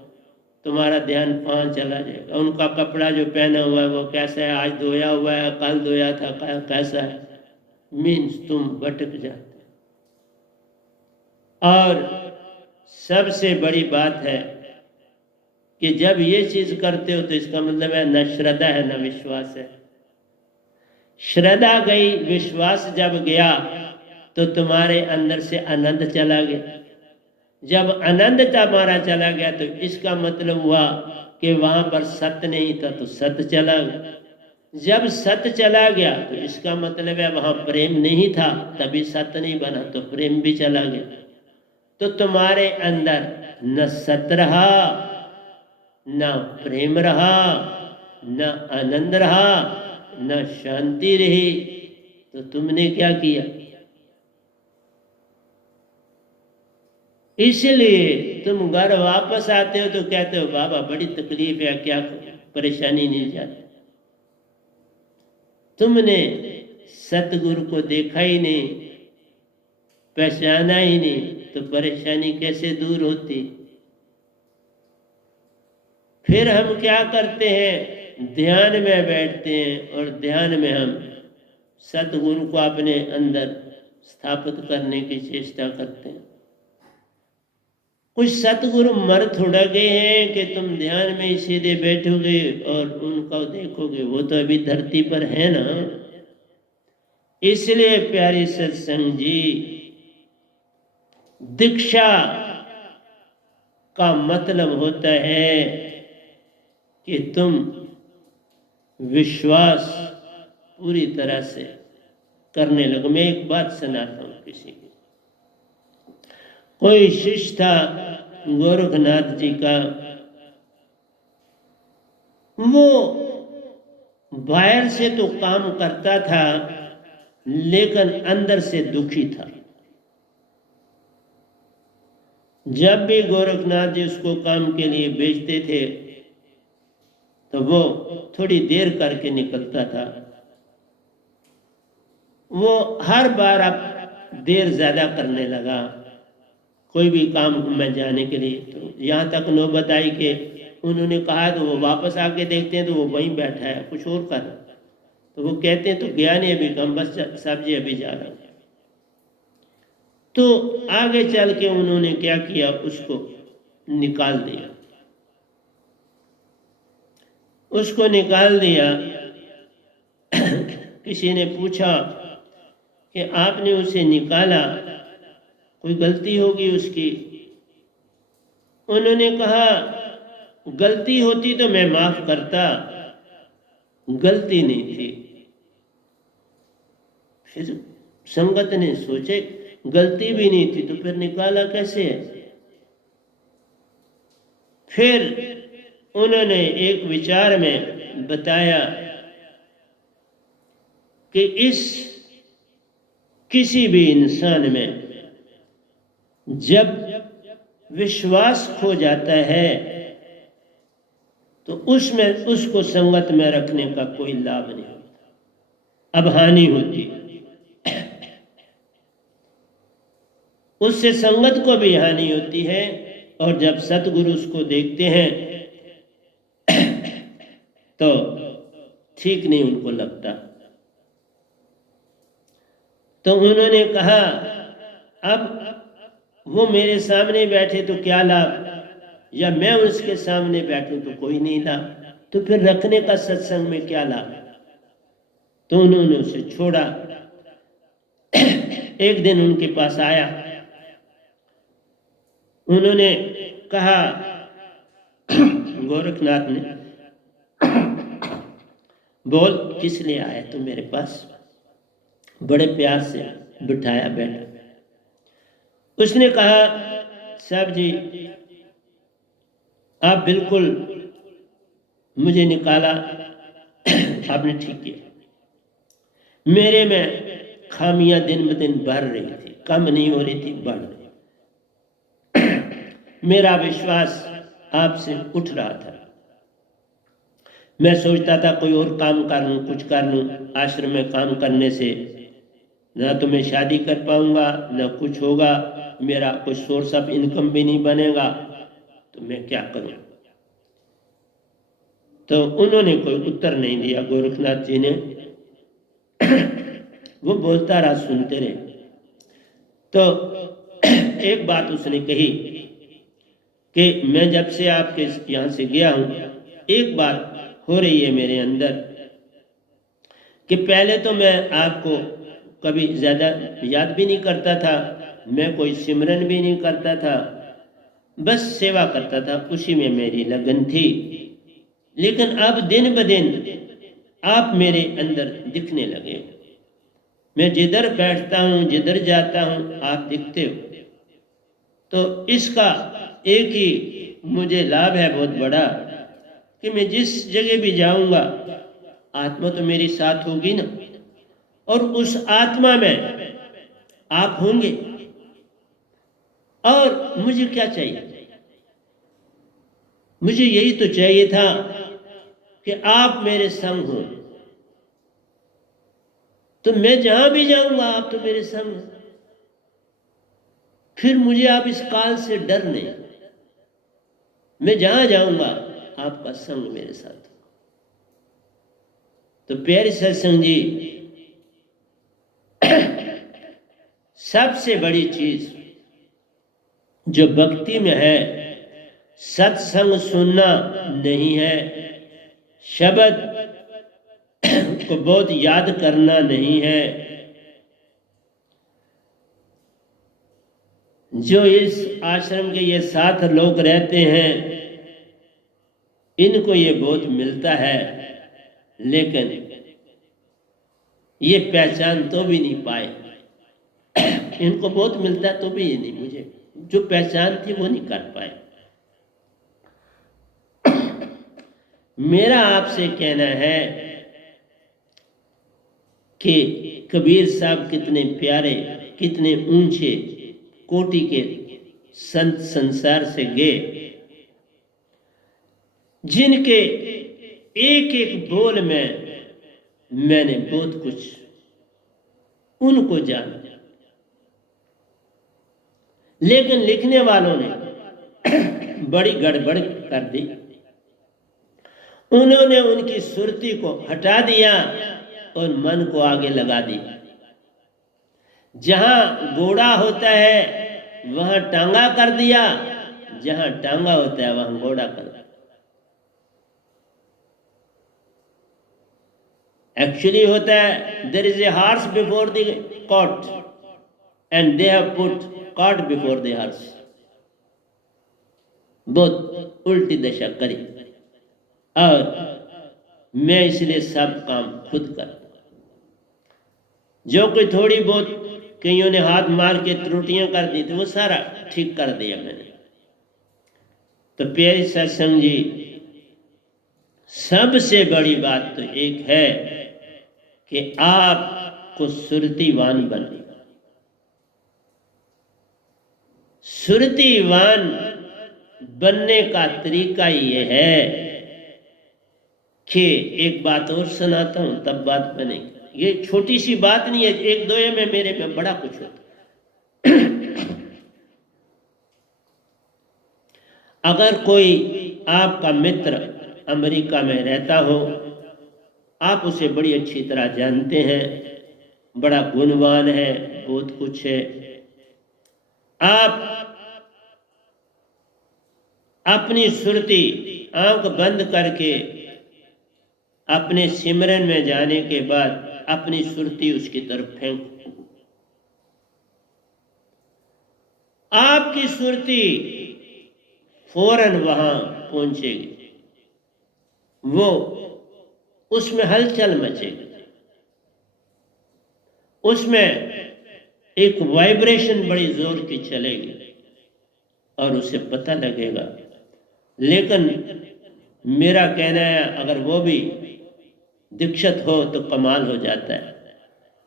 तुम्हारा ध्यान वहां चला जाएगा। उनका कपड़ा जो पहना हुआ है वो कैसा है, आज धोया हुआ है, कल धोया था, कैसा है? मीन्स तुम भटक जाते। और सबसे बड़ी बात है कि जब ये चीज करते हो तो इसका मतलब है न श्रद्धा है न विश्वास है। श्रद्धा गई, विश्वास जब गया तो तुम्हारे अंदर से आनंद चला गया। जब आनंद तुम्हारा चला गया तो इसका मतलब हुआ कि वहां पर सत्य नहीं था तो सत्य चला गया। जब सत्य चला गया तो इसका मतलब है वहां प्रेम नहीं था, तभी सत्य नहीं बना, तो प्रेम भी चला गया। तो तुम्हारे अंदर न सत्य रहा, न प्रेम रहा, न आनंद रहा, न शांति रही। तो तुमने क्या किया? इसलिए तुम घर वापस आते हो तो कहते हो बाबा बड़ी तकलीफ है, क्या परेशानी नहीं जाती। तुमने सतगुरु को देखा ही नहीं, पहचाना ही नहीं, तो परेशानी कैसे दूर होती? फिर हम क्या करते हैं? ध्यान में बैठते हैं और ध्यान में हम सतगुरु को अपने अंदर स्थापित करने की चेष्टा करते हैं। कुछ सतगुरु मर थोड़ा गए हैं कि तुम ध्यान में ही सीधे बैठोगे और उनको देखोगे, वो तो अभी धरती पर है ना। इसलिए प्यारी सत्संग जी, दीक्षा का मतलब होता है कि तुम विश्वास पूरी तरह से करने लगो। मैं एक बात सुनाता हूँ किसी की। कोई शिष्य था गोरखनाथ जी का, वो बाहर से तो काम करता था लेकिन अंदर से दुखी था। जब भी गोरखनाथ जी उसको काम के लिए भेजते थे तो वो थोड़ी देर करके निकलता था। वो हर बार अब देर ज्यादा करने लगा कोई भी काम में जाने के लिए। तो यहाँ तक नौबत आई कि उन्होंने कहा तो वो वापस आके देखते हैं तो वो वहीं बैठा है, कुछ और कर रहा। तो वो कहते हैं तो गया नहीं अभी, कम बस साहब जी अभी जा रहा हूँ। तो आगे चल के उन्होंने क्या किया, उसको निकाल दिया। उसको निकाल दिया। किसी ने पूछा कि आपने उसे निकाला, कोई गलती होगी उसकी? उन्होंने कहा गलती होती तो मैं माफ करता, गलती नहीं थी। फिर संगत ने सोचे गलती भी नहीं थी तो फिर निकाला कैसे है। फिर उन्होंने एक विचार में बताया कि इस किसी भी इंसान में जब विश्वास खो जाता है तो उसमें उसको संगत में रखने का कोई लाभ नहीं होता, अब हानि होती है। उससे संगत को भी हानि होती है और जब सतगुरु उसको देखते हैं तो ठीक नहीं उनको लगता। तो उन्होंने कहा अब वो मेरे सामने बैठे तो क्या लाभ, या मैं उसके सामने बैठूं तो कोई नहीं लाभ, तो फिर रखने का सत्संग में क्या लाभ। तो उन्होंने उसे छोड़ा। एक दिन उनके पास आया, उन्होंने कहा गोरखनाथ ने, बोल किस लिए आया तू मेरे पास। बड़े प्यार से बिठाया, बैठा। उसने कहा साहब जी आप बिल्कुल मुझे निकाला, आपने ठीक किया। मेरे में खामियां दिन ब दिन बढ़ रही थी, कम नहीं हो रही थी, बढ़ रही। मेरा विश्वास आपसे उठ रहा था। मैं सोचता था कोई और काम कर लूं, कुछ कर लूं। आश्रम में काम करने से ना तो मैं शादी कर पाऊंगा, ना कुछ होगा, मेरा कोई सोर्स ऑफ इनकम भी नहीं बनेगा, तो मैं क्या करूं। तो उन्होंने कोई उत्तर नहीं दिया गोरखनाथ जी ने। वो बोलता रहा, सुनते रहे। तो एक बात उसने कही कि मैं जब से आपके यहाँ से गया हूं, एक बात हो रही है मेरे अंदर कि पहले तो मैं आपको कभी ज़्यादा याद भी नहीं करता था, मैं कोई सिमरन भी नहीं करता था, बस सेवा करता था, उसी में मेरी लगन थी। लेकिन अब दिन ब दिन आप मेरे अंदर दिखने लगे हो। मैं जिधर बैठता हूँ, जिधर जाता हूँ, आप दिखते हो। तो इसका एक ही मुझे लाभ है बहुत बड़ा कि मैं जिस जगह भी जाऊंगा आत्मा तो मेरी साथ होगी ना, और उस आत्मा में आप होंगे। और मुझे क्या चाहिए, मुझे यही तो चाहिए था कि आप मेरे संग हो। तो मैं जहां भी जाऊंगा आप तो मेरे संग हो। फिर मुझे आप इस काल से डर नहीं, मैं जहां जाऊंगा आपका संग मेरे साथ हो। तो प्यारे सत्संग जी, सबसे बड़ी चीज जो भक्ति में है सत्संग सुनना नहीं है, शब्द को बहुत याद करना नहीं है। जो इस आश्रम के ये 7 लोग रहते हैं इनको ये बहुत मिलता है, लेकिन ये पहचान तो भी नहीं पाए। इनको बहुत मिलता तो भी ये नहीं, मुझे जो पहचान थी वो नहीं कर पाए। मेरा आपसे कहना है कि कबीर साहब कितने प्यारे, कितने ऊंचे कोटि के संत संसार से गए, जिनके एक एक बोल में मैंने बहुत कुछ उनको जाना। लेकिन लिखने वालों ने बड़ी गड़बड़ कर दी। उन्होंने उनकी सुरती को हटा दिया और मन को आगे लगा दिया। जहां घोड़ा होता है वहां टांगा कर दिया, जहां टांगा होता है वहां घोड़ा कर दिया। एक्चुअली होता है there is a horse before the cart and they have put cart before the horse. बहुत उल्टी दशा करी, और मैं इसलिए सब काम खुद करता। जो कोई थोड़ी बहुत कईयों ने हाथ मार के त्रुटियां कर दी थी, वो सारा ठीक कर दिया मैंने। तो प्यारे सत्संग जी, सबसे बड़ी बात तो एक है कि आपको सुरतिवान बनना। सुरतिवान बनने का तरीका ये है कि एक बात और सुनाता हूं, तब बात बनेगी। ये छोटी सी बात नहीं है, एक दो में मेरे में बड़ा कुछ होता। अगर कोई आपका मित्र अमेरिका में रहता हो, आप उसे बड़ी अच्छी तरह जानते हैं, बड़ा गुणवान है, बहुत कुछ है, आप अपनी सुरती आंख बंद करके अपने सिमरन में जाने के बाद अपनी सुरती उसकी तरफ फेंक, आपकी सुरती फौरन वहां पहुंचेगी, वो उसमें हलचल मचेगी, उसमें एक वाइब्रेशन बड़ी जोर की चलेगी और उसे पता लगेगा। लेकिन मेरा कहना है, अगर वो भी दीक्षित हो तो कमाल हो जाता है।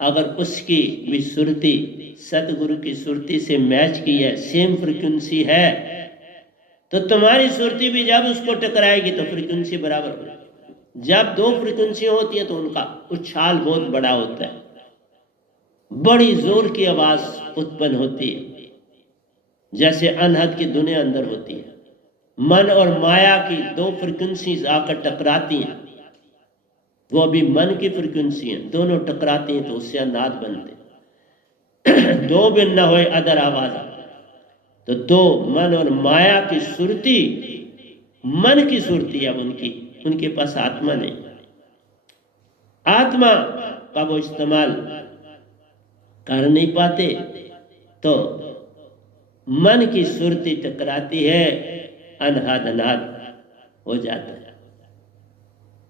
अगर उसकी भी सुरती सतगुरु की सुरती से मैच की है, सेम फ्रीक्वेंसी है, तो तुम्हारी सुरती भी जब उसको टकराएगी तो फ्रीक्वेंसी बराबर होगी। जब दो फ्रीक्वेंसियां होती है तो उनका उछाल बहुत बड़ा होता है, बड़ी जोर की आवाज उत्पन्न होती है, जैसे अनहद की दुनिया अंदर होती है। मन और माया की दो फ्रीक्वेंसीज आकर टकराती हैं, वो भी मन की फ्रीक्वेंसी है, दोनों टकराती हैं तो उससे अनाद बनते। दो बिन न होए अदर आवाज, तो दो मन और माया की सुरती, मन की सुरती है उनकी, उनके पास आत्मा नहीं। आत्मा का वो इस्तेमाल कर नहीं पाते, तो मन की सुरती टकराती है, अनहद अनाद हो जाता है।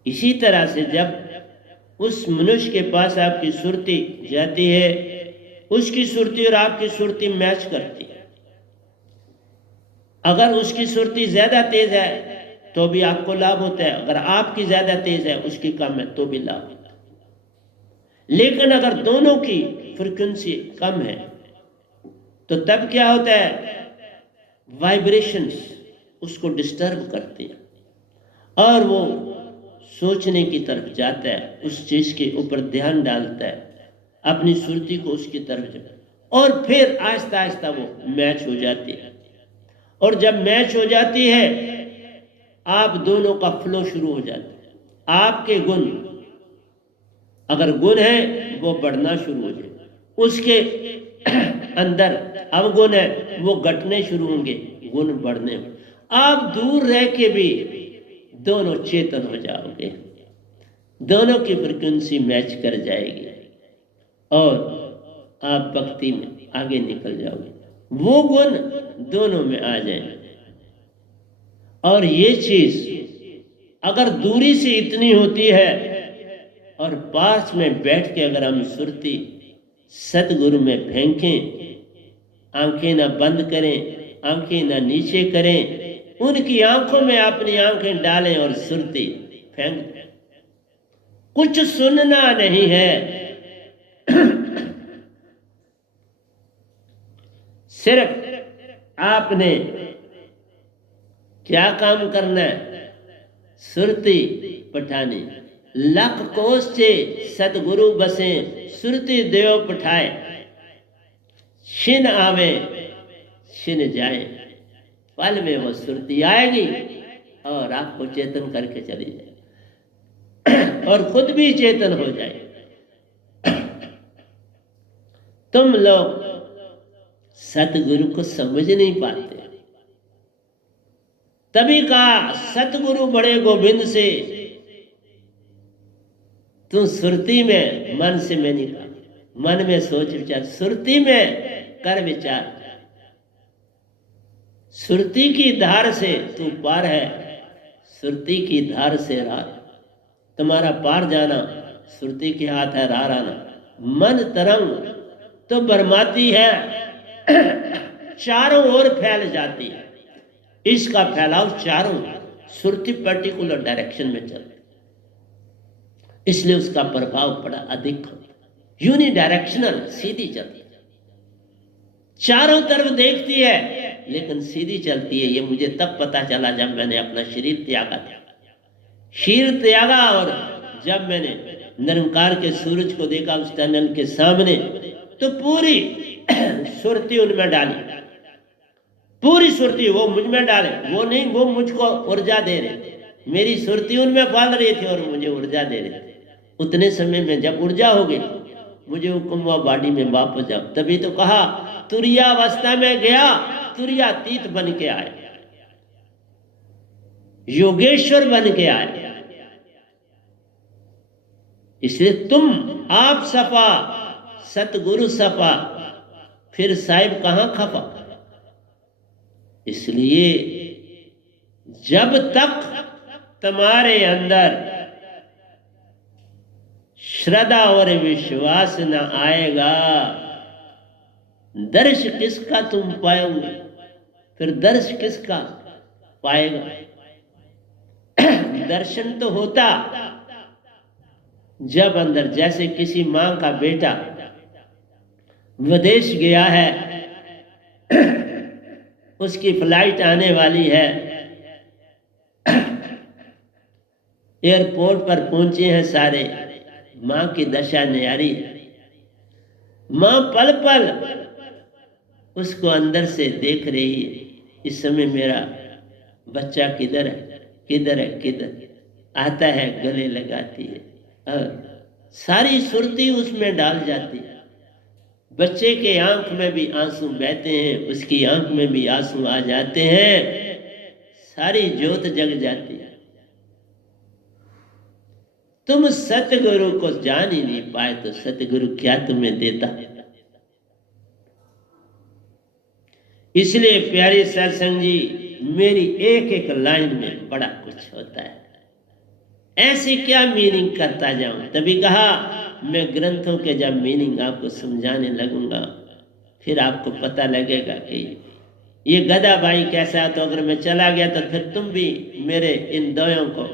इसी तरह से जब उस मनुष्य के पास आपकी सुरती जाती है, उसकी सुरती और आपकी सुरती मैच करती है। अगर उसकी सुरती ज्यादा तेज है तो भी आपको लाभ होता है, अगर आपकी ज्यादा तेज है उसकी कम है तो भी लाभ होता है। लेकिन अगर दोनों की फ्रीक्वेंसी कम है तो तब क्या होता है, वाइब्रेशंस उसको डिस्टर्ब करते हैं और वो सोचने की तरफ जाता है, उस चीज के ऊपर ध्यान डालता है, अपनी सुरती को उसकी तरफ, और फिर आहिस्ता आहिस्ता वो मैच हो जाती है। और जब मैच हो जाती है, आप दोनों का फ्लो शुरू हो जाता है। आपके गुण, अगर गुण है वो बढ़ना शुरू हो जाए, उसके अंदर अवगुण है वो घटने शुरू होंगे, गुण बढ़ने। आप दूर रह के भी दोनों चेतन हो जाओगे, दोनों की फ्रीक्वेंसी मैच कर जाएगी और आप भक्ति में आगे निकल जाओगे। वो गुण दोनों में आ जाएंगे। और ये चीज अगर दूरी से इतनी होती है और पास में बैठ के अगर हम सुरती सतगुरु में फेंकें, आंखें ना बंद करें, आंखें ना नीचे करें, उनकी आंखों में अपनी आंखें डालें और सुरती फेंक दें। कुछ सुनना नहीं है, सिर्फ आपने क्या काम करना है, सुरती पठानी। लख कोस से सतगुरु बसे, सुरती देव पठाए, छिन आवे छिन जाए। पल में वो सुरती आएगी और आपको चेतन करके चली जाए और खुद भी चेतन हो जाए। तुम लोग सतगुरु को समझ नहीं पाते, तभी कहा सतगुरु बड़े गोविंद से, तू सुरती में, मन से मैं नहीं कहा, मन में सोच विचार, सुरती में कर विचार। सुरती की धार से तू पार है, सुरती की धार से रार। तुम्हारा पार जाना सुरती के हाथ है, रार आना। मन तरंग तो बरमाती है, चारों ओर फैल जाती है। इसका फैलाव चारों, सुरती पर्टिकुलर डायरेक्शन में चलती, इसलिए उसका प्रभाव बड़ा अधिक होता। यूनिडायरेक्शनल, सीधी चलती, चारों तरफ देखती है लेकिन सीधी चलती है। ये मुझे तब पता चला जब मैंने अपना शरीर त्यागा था। शरीर त्यागा और जब मैंने निरंकार के सूरज को देखा उस टनल के सामने, तो पूरी सुरती उनमें डाली, पूरी सुरती वो मुझ में डाले, वो नहीं, वो मुझको ऊर्जा दे रहे। मेरी सुरती उनमें पाल रही थी और मुझे ऊर्जा दे रहे थे। उतने समय में जब ऊर्जा हो गई, मुझे हुक्म हुआ बॉडी में वापस जाओ। तभी तो कहा तुरियावस्था में गया, तुरियातीत बन के आए, योगेश्वर बन के आए। इसलिए तुम आप सफा, सतगुरु सफा, फिर साहिब कहां खफा। इसलिए जब तक तुम्हारे अंदर श्रद्धा और विश्वास न आएगा, दर्श किसका तुम पाओगे, फिर दर्श किसका पाएगा। दर्शन तो होता जब अंदर, जैसे किसी मां का बेटा विदेश गया है, उसकी फ्लाइट आने वाली है, एयरपोर्ट पर पहुंचे हैं सारे, मां की दशा न्यारी है। मां पल पल उसको अंदर से देख रही है, इस समय मेरा बच्चा किधर है, किधर है, किधर आता है, गले लगाती है और सारी सुरती उसमें डाल जाती है। बच्चे के आंख में भी आंसू बहते हैं, उसकी आंख में भी आंसू आ जाते हैं, सारी ज्योत जग जाती है। तुम सतगुरु को जान ही नहीं पाए तो सतगुरु क्या तुम्हें देता। इसलिए प्यारे सत्संग जी, मेरी एक एक लाइन में बड़ा कुछ होता है, ऐसे क्या मीनिंग करता जाऊं। तभी कहा मैं ग्रंथों के जब मीनिंग आपको समझाने लगूंगा, फिर आपको पता लगेगा कि ये गधा भाई कैसा। तो अगर मैं चला गया तो फिर तुम भी मेरे इन दोयों को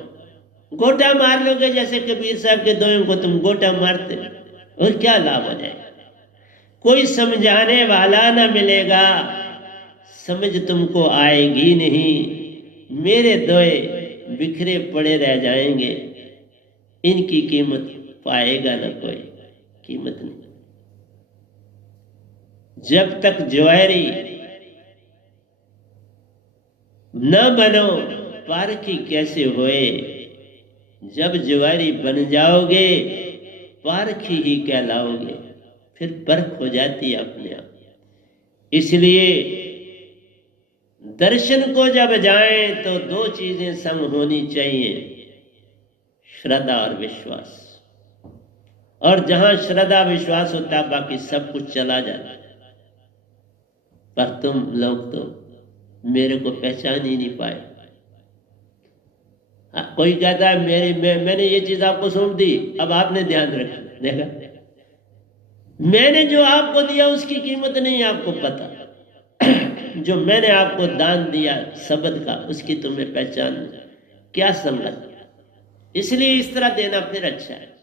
गोटा मार लोगे, जैसे कबीर साहब के दोयों को तुम गोटा मारते, और क्या लाभ हो जाएगा। कोई समझाने वाला ना मिलेगा, समझ तुमको आएगी नहीं। मेरे दोए बिखरे पड़े रह जाएंगे, इनकी कीमत पाएगा ना कोई, कीमत नहीं। जब तक ज्वारी न बनो पारखी कैसे होए। जब ज्वारी बन जाओगे पारखी ही कहलाओगे, फिर परख हो जाती है अपने आप। इसलिए दर्शन को जब जाएं तो दो चीजें संग होनी चाहिए, श्रद्धा और विश्वास। और जहां श्रद्धा विश्वास होता है बाकी सब कुछ चला जाता है। पर तुम लोग तो मेरे को पहचान ही नहीं पाए। कोई कहता है मैंने ये चीज आपको सौंप दी, अब आपने ध्यान रखना। देखा, मैंने जो आपको दिया उसकी कीमत नहीं आपको पता। जो मैंने आपको दान दिया शब्द का, उसकी तुम्हें पहचान नहीं, क्या संगत। इसलिए इस तरह देना फिर अच्छा है।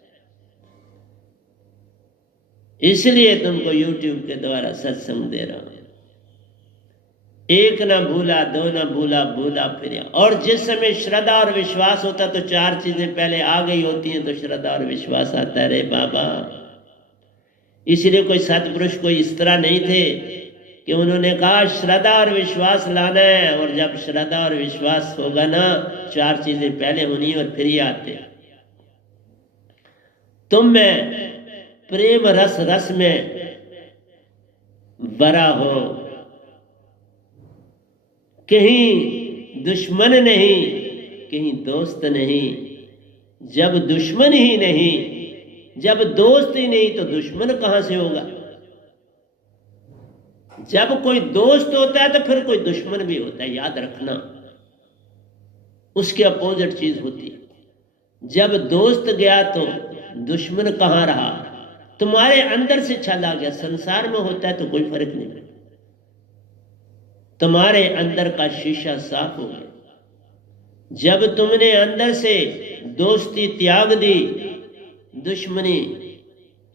इसलिए तुमको YouTube के द्वारा सत्संग दे रहा हूं। एक ना भूला, दो ना भूला, भूला फिर। और जिस समय श्रद्धा और विश्वास होता तो चार चीजें पहले आ गई होती हैं, तो श्रद्धा और विश्वास आता है। रे बाबा, इसलिए कोई सतपुरुष कोई इस तरह नहीं थे कि उन्होंने कहा श्रद्धा और विश्वास लाना है, और जब श्रद्धा और विश्वास होगा ना, चार चीजें पहले होनी और फिर ही आते। तुम में प्रेम रस रस में बरा हो, कहीं दुश्मन नहीं, कहीं दोस्त नहीं। जब दुश्मन ही नहीं, जब दोस्त ही नहीं, तो दुश्मन कहां से होगा। जब कोई दोस्त होता है तो फिर कोई दुश्मन भी होता है, याद रखना। उसके अपोजिट चीज होती है। जब दोस्त गया तो दुश्मन कहाँ रहा? तुम्हारे अंदर से चला गया। संसार में होता है तो कोई फर्क नहीं पड़ता, तुम्हारे अंदर का शीशा साफ हो गया। जब तुमने अंदर से दोस्ती त्याग दी, दुश्मनी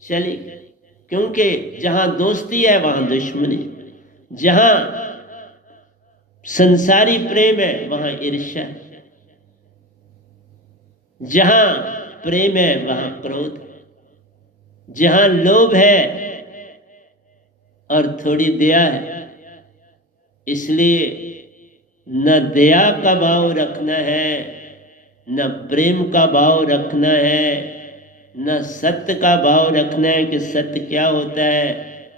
चली। क्योंकि जहां दोस्ती है वहां दुश्मनी, जहां संसारी प्रेम है वहां ईर्ष्या है, जहां प्रेम है वहां क्रोध है, जहां लोभ है और थोड़ी दया है। इसलिए न दया का भाव रखना है, न प्रेम का भाव रखना है, न सत्य का भाव रखना है कि सत्य क्या होता है,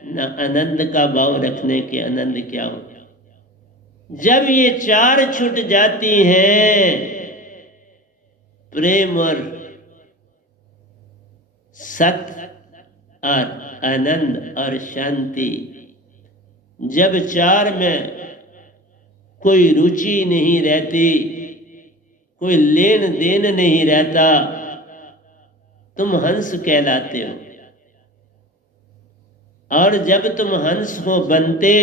न आनंद का भाव रखने के आनंद क्या होता है। जब ये चार छूट जाती हैं, प्रेम और सत्य और आनंद और शांति, जब चार में कोई रुचि नहीं रहती, कोई लेन देन नहीं रहता, तुम हंस कहलाते हो। और जब तुम हंस हो बनते,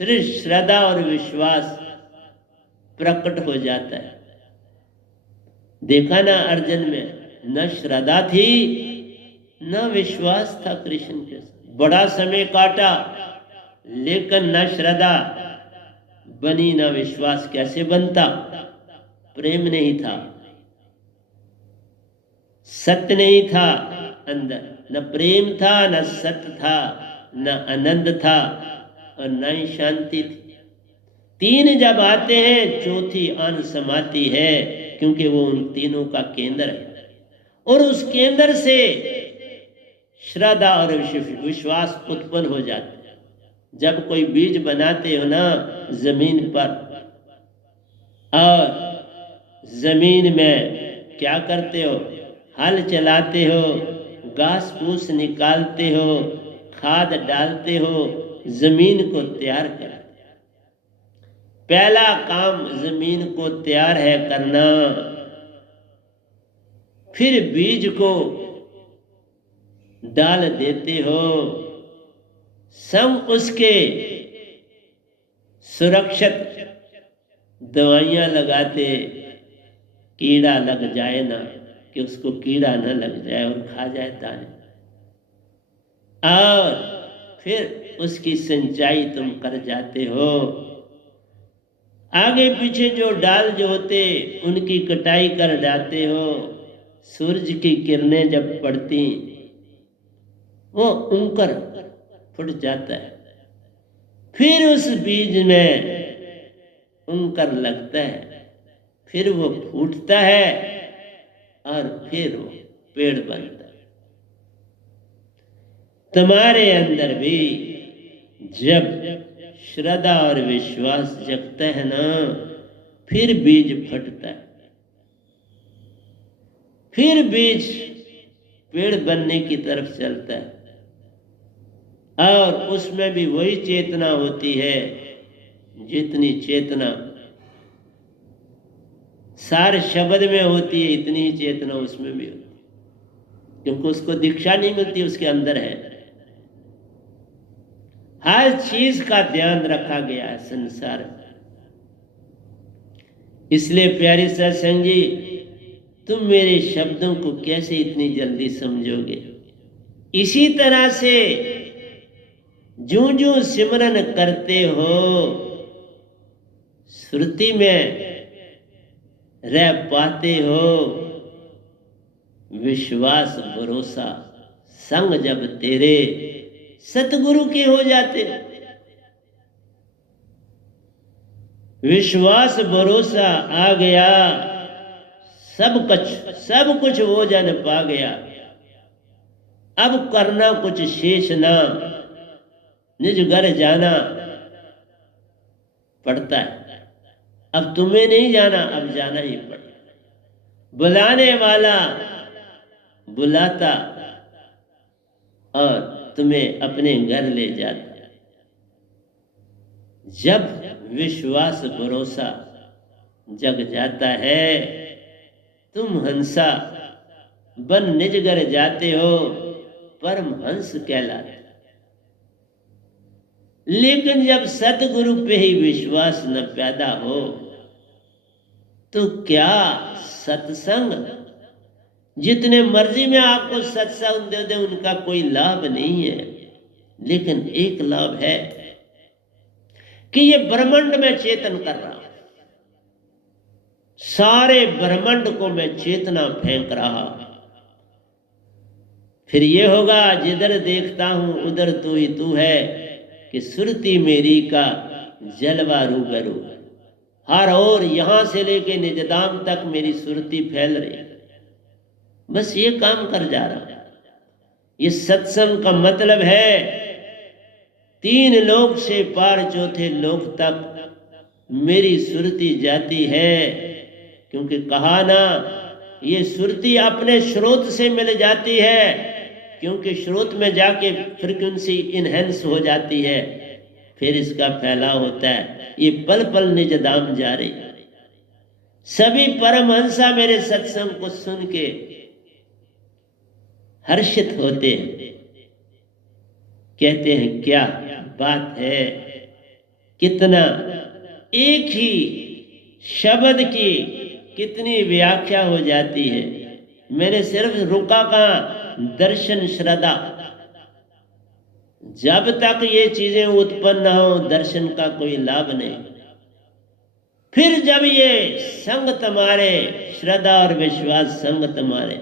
फिर श्रद्धा और विश्वास प्रकट हो जाता है। देखा ना अर्जुन में, न श्रद्धा थी न विश्वास था कृष्ण के साथ। बड़ा समय काटा लेकिन न श्रद्धा बनी न विश्वास। कैसे बनता? प्रेम नहीं था, सत्य नहीं था अंदर, न प्रेम था न सत्य था, न आनंद था और न ही शांति थी। तीन जब आते हैं चौथी अन समाती है, क्योंकि वो उन तीनों का केंद्र है। और उस केंद्र से श्रद्धा और विश्वास उत्पन्न हो जाते हैं। जब कोई बीज बनाते हो ना जमीन पर, और जमीन में क्या करते हो? हल चलाते हो, घास फूस निकालते हो, खाद डालते हो, जमीन को तैयार करते हो। पहला काम जमीन को तैयार है करना, फिर बीज को डाल देते हो। सब उसके सुरक्षित दवाइयां लगाते, कीड़ा लग जाए ना, कि उसको कीड़ा न लग जाए और खा जाए दाने। और फिर उसकी सिंचाई तुम कर जाते हो। आगे पीछे जो डाल जो होते उनकी कटाई कर जाते हो। सूरज की किरणें जब पड़ती वो अंकुर फुट जाता है, फिर उस बीज में अंकुर लगता है, फिर वो फूटता है और फिर वो पेड़ बनता है। तुम्हारे अंदर भी जब श्रद्धा और विश्वास जगता है ना, फिर बीज फटता है, फिर बीज पेड़ बनने की तरफ चलता है। और उसमें भी वही चेतना होती है जितनी चेतना सारे शब्द में होती है, इतनी ही चेतना उसमें भी होती है, क्योंकि उसको दीक्षा नहीं मिलती, उसके अंदर है। हर चीज का ध्यान रखा गया है संसार में। इसलिए प्यारे सत्संग जी, तुम मेरे शब्दों को कैसे इतनी जल्दी समझोगे? इसी तरह से जो जो सिमरन करते हो, श्रुति में रह पाते हो, विश्वास भरोसा संग जब तेरे सतगुरु के हो जाते हो। विश्वास भरोसा आ गया, सब कुछ वो जन पा गया। अब करना कुछ शेष ना, निज घर जाना पड़ता है। अब तुम्हें नहीं जाना, अब जाना ही पड़ता। बुलाने वाला बुलाता और तुम्हें अपने घर ले जाता। जब विश्वास भरोसा जग जाता है, तुम हंसा बन निजगर जाते हो, परम हंस कहलाते। लेकिन जब सतगुरु पे ही विश्वास न पैदा हो तो क्या सत्संग, जितने मर्जी में आपको सत्संग दे दे उनका कोई लाभ नहीं है। लेकिन एक लाभ है कि ये ब्रह्मांड में चेतन कर रहा हूं, सारे ब्रह्मांड को मैं चेतना फेंक रहा। फिर ये होगा जिधर देखता हूं उधर तू ही तू है, कि सुरती मेरी का जलवा रूबरू। हर ओर यहां से लेके निजदाम तक मेरी सुरती फैल रही, बस ये काम कर जा रहा। ये सत्संग का मतलब है तीन लोक से पार चौथे लोक तक मेरी सुरती जाती है। क्योंकि कहा ना, ये सुरती अपने स्रोत से मिल जाती है, क्योंकि स्रोत में जाके फ्रीक्वेंसी इनहेंस हो जाती है, फिर इसका फैलाव होता है। ये पल पल निज धाम जा रही। सभी परमहंसा मेरे सत्संग को सुन के हर्षित होते हैं, कहते हैं क्या बात है, कितना एक ही शब्द की कितनी व्याख्या हो जाती है। मैंने सिर्फ रुका कहां, दर्शन श्रद्धा। जब तक ये चीजें उत्पन्न न हो दर्शन का कोई लाभ नहीं। फिर जब ये संग तुम्हारे, श्रद्धा और विश्वास संग तुम्हारे,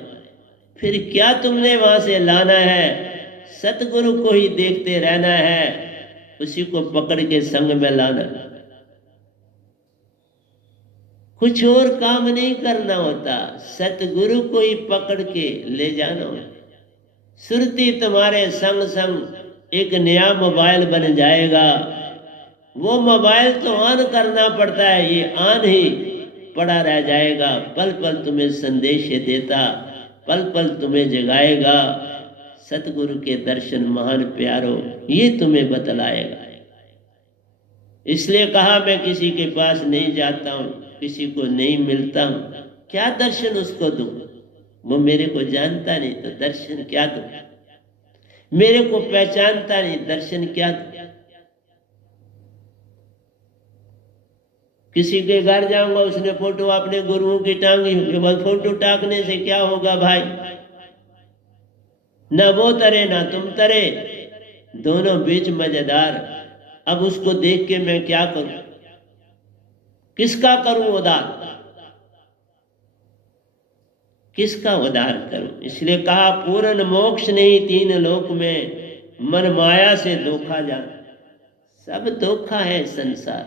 फिर क्या तुमने वहां से लाना है? सतगुरु को ही देखते रहना है, उसी को पकड़ के संग में लाना, कुछ और काम नहीं करना होता, सतगुरु को ही पकड़ के ले जाना होता। सुरती तुम्हारे संग संग एक नया मोबाइल बन जाएगा। वो मोबाइल तो ऑन करना पड़ता है, ये ऑन ही पड़ा रह जाएगा, पल पल तुम्हें संदेश देता, पल पल तुम्हें जगाएगा। सतगुरु के दर्शन महान प्यारो ये तुम्हें बतलाएगा। इसलिए कहा मैं किसी के पास नहीं जाता हूं, किसी को नहीं मिलता हूं, क्या दर्शन उसको दूं? वो मेरे को जानता नहीं तो दर्शन क्या दूं? मेरे को पहचानता नहीं, दर्शन क्या दूं? किसी के घर जाऊंगा, उसने फोटो अपने गुरुओं की टांगी, फोटो टांगने से क्या होगा भाई? ना वो तरे ना तुम तरे, दोनों बीच मजेदार। अब उसको देख के मैं क्या करूं? किसका करूं उद्धार? किसका उद्धार करूं? इसलिए कहा पूर्ण मोक्ष नहीं तीन लोक में, मन माया से धोखा जान। सब धोखा है संसार,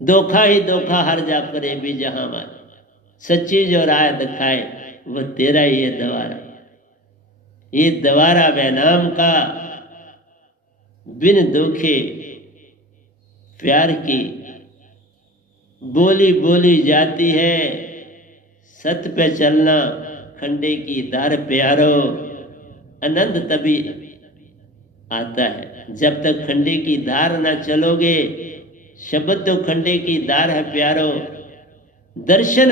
धोखा ही धोखा हर जा परे भी जहां मान। सच्ची जो राह दिखाए वो तेरा ही है द्वारा। ये द्वारा वह नाम का, बिन धोखे प्यार की बोली बोली जाती है। सत पे चलना खंडे की दार प्यारो, आनंद तभी आता है जब तक खंडे की धार ना चलोगे। शब्द तो खंडे की धार है प्यारो, दर्शन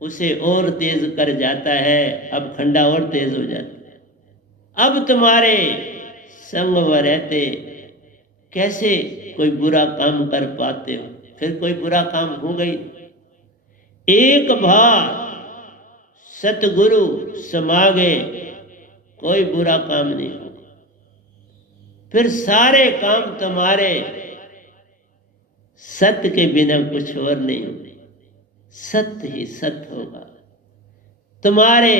उसे और तेज कर जाता है। अब खंडा और तेज हो जाता है। अब तुम्हारे संग व रहते कैसे कोई बुरा काम कर पाते हो? फिर कोई बुरा काम हो गई, एक बार सतगुरु समागे कोई बुरा काम नहीं होगा। फिर सारे काम तुम्हारे सत्य के बिना कुछ और नहीं होगा, सत्य ही सत्य होगा। तुम्हारे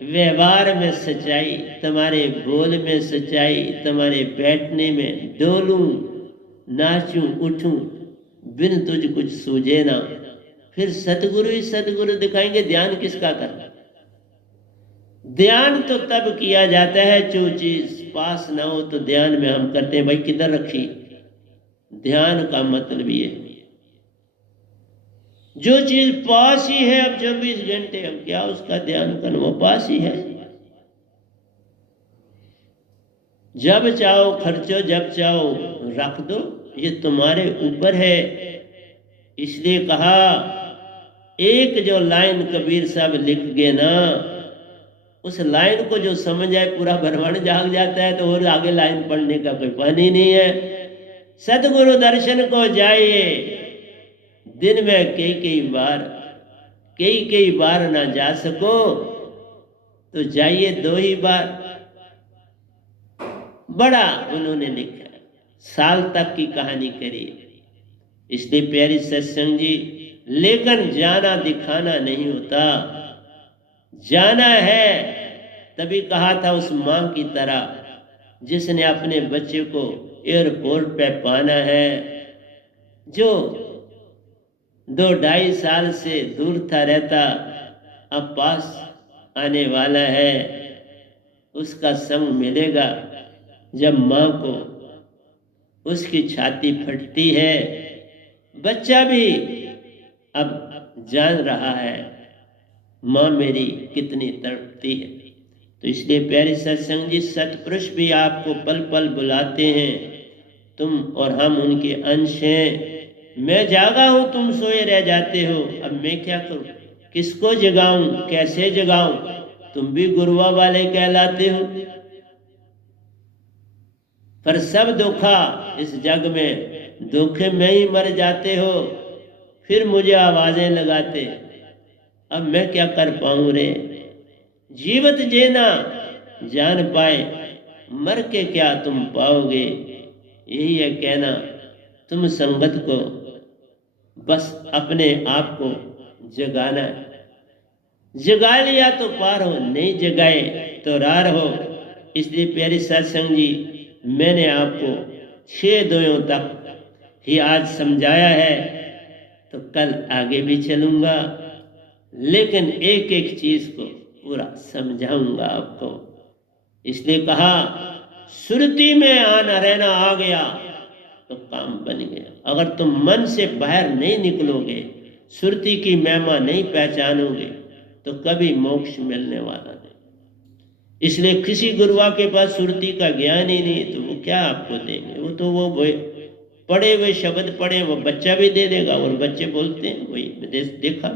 व्यवहार में सच्चाई, तुम्हारे बोल में सच्चाई, तुम्हारे बैठने में डोलूं नाचूं उठूं बिन तुझ कुछ सूझे ना। फिर सतगुरु ही सतगुरु दिखाएंगे। ध्यान किसका करना? ध्यान तो तब किया जाता है जो चीज पास ना हो तो ध्यान में हम करते हैं भाई किधर रखी। ध्यान का मतलब ये है जो चीज पास ही है, अब 24 घंटे हम क्या उसका ध्यान करना, वो पास ही है। जब चाहो खर्चो, जब चाहो रख दो, ये तुम्हारे ऊपर है। इसलिए कहा, एक जो लाइन कबीर साहब लिख गए ना, उस लाइन को जो समझ आए पूरा ब्रह्मांड जाग जाता है, तो और आगे लाइन पढ़ने का कोई पानी नहीं है। सतगुरु दर्शन को जाइए, दिन में कई बार ना जा सको तो जाइए 2 ही बार। बड़ा उन्होंने लिखा, साल तक की कहानी करी। इसलिए प्यारी सत्संग जी, लेकिन जाना दिखाना नहीं होता, जाना है। तभी कहा था उस मां की तरह जिसने अपने बच्चे को एयरपोर्ट पे पाना है, जो 2-2.5 साल से दूर था रहता, अब पास आने वाला है। उसका संग मिलेगा जब मां को उसकी छाती फटती है। बच्चा भी अब जान रहा है मां मेरी कितनी तड़पती है। तो इसलिए प्यारे सत्संग जी, सतपुरुष भी आपको पल पल बुलाते हैं। तुम और हम उनके अंश हैं। मैं जागा हूं, तुम सोए रह जाते हो, अब मैं क्या करूं, किसको जगाऊं, कैसे जगाऊं। तुम भी गुरुआ वाले कहलाते हो, पर सब धोखा इस जग में धोखे में ही मर जाते हो। फिर मुझे आवाजें लगाते, अब मैं क्या कर पाऊं रे। जीवत जेना जान पाए, मर के क्या तुम पाओगे। यही है कहना, तुम संगत को बस अपने आप को जगाना है। जगा लिया तो पार हो, नहीं जगाए तो रार हो। इसलिए प्यारी सत्संग जी, मैंने आपको 6 दोयों तक ही आज समझाया है, तो कल आगे भी चलूंगा, लेकिन एक एक चीज को पूरा समझाऊंगा आपको। इसलिए कहा, सुरती में आना रहना आ गया तो काम बन गया। अगर तुम मन से बाहर नहीं निकलोगे, सुरती की महिमा नहीं पहचानोगे, तो कभी मोक्ष मिलने वाला नहीं। इसलिए किसी गुरुआ के पास सुरती का ज्ञान ही नहीं, तो वो क्या आपको देंगे। वो तो वो पढ़े हुए शब्द पढ़े, वो बच्चा भी दे देगा, और बच्चे बोलते हैं, वही देखा।